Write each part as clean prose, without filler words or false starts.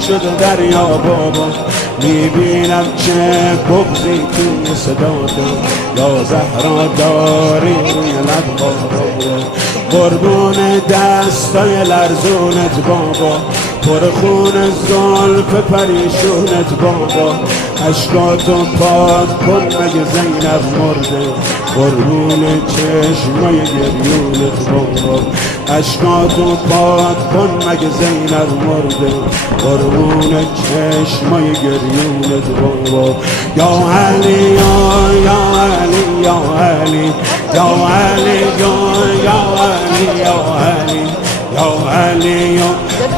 شده دریا بابا، میبینم چه بغضی توی صداته، یا زهرا داری روی لب بابا، قربون دستای لرزونت بابا، پر خون زلف پریشونت بابا، اشکاتو پاک کن مگه زینب مرده، قربون چشمای گریونت بابا، اشکاتو پاک کن مگه زینب مرده، قربون چشمای گریونت بابا. یا علی یا علی یا علی یا علی یا علی یا علی یا علی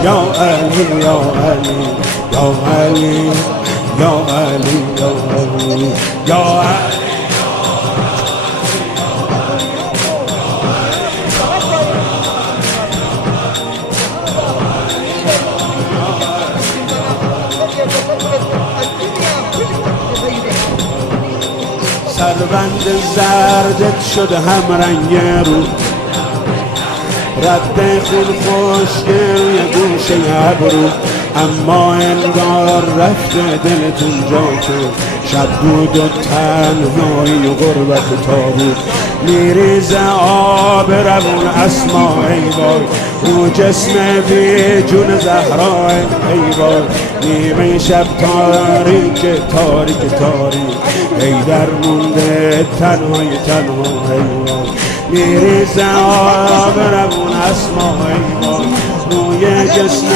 یا علی یا علی یا علی یا علی یا علی. سربند زردت شده هم رنگ رو، رد خون خشکه روی گوشه ابرو، اما انگار رفته دلتون جا شد، شب بود و تنهایی و غربت تابود، میریزه آب روون اسما ای وای، رو جسم بی جون زهرا ای وای، نیمه شب تاریک تاریک تاریک، ای در مونده تنهای تنها ای وای، میریزه آب روون اسما ای وای، روی جسم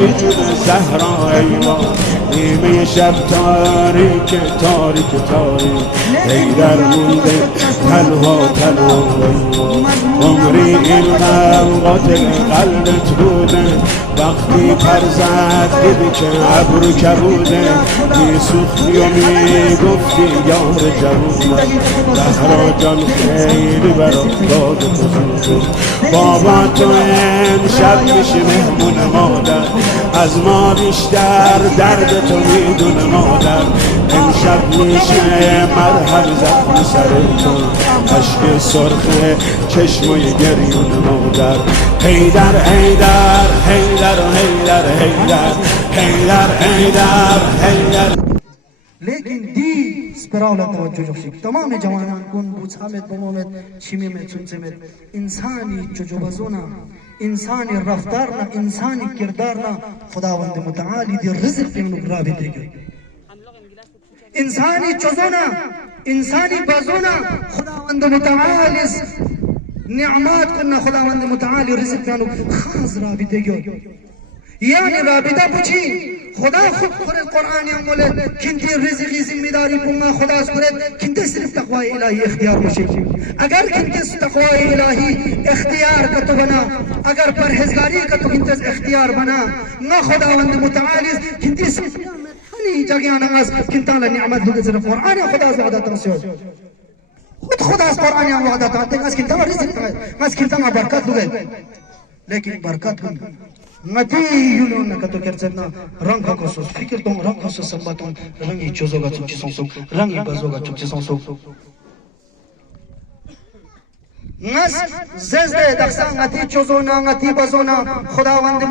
بی جون زهرا ای وای، نیمه شب تاریک تاریک تاریک، ای در مونده تنها تنها ای وای، عمری این غم قاتل قلبت بوده، وقتی پر زد دیدی که ابرو کبوده، میسوختی و میگفتی یار جوونه، زهرا جان خیلی برات داد بزرگه، بابا تو امشب میشی مهمون مادر، از ما بیشتر درد تو میدونه مادر، امشب میشه مرهم زخم سر تو، اشک سرخ چشمای گریون مادر، حیدر حیدر حیدر حیدر حیدر حیدر حیدر حیدر. لیکن دی سپرالا توجه جوشی تمام جوانان کن بوچ حمد بمومد چیمی میں چونچمد انسانی چجوبزونا انسانی رفتارنا انسانی کردارنا خداوند متعالی دی رزق پیمون رابطه گی انسانی چوزونا انسانی بازونا خداوند متعالی نعمات کننا خداوند متعالی رزق پیمون خاص رابطه گی یعنی رابطه پوچی خدا خود خورد قرآن امولد کنتی رزقی ذمہ پونگا خدا سکرد کنتی صرف تقوی الہی اختیار مشی، اگر کنتی تقوی الہی اختیار کا تو بنا، اگر پرہیزگاری کا تو کنتی اختیار بنا، نہ خداوند متعالی کنتی صرف ہنی جگہ ناس کنتالا نعمت دوگے صرف قرآن خدا زیادہ تنسیو خود خدا اس قرآن وعدہ تانتے اس کنتالا رزق اس کنتالا برکت دوگے، لیکن برکت ہوں ngati yulon na kato kersetna rang ka sos fikir tong rang ka sos sambatong rangi chozoga chukchi sonsok rangi bazoga chukchi sonsok ngas zezde daksa ngati chozona ngati bazona khudawand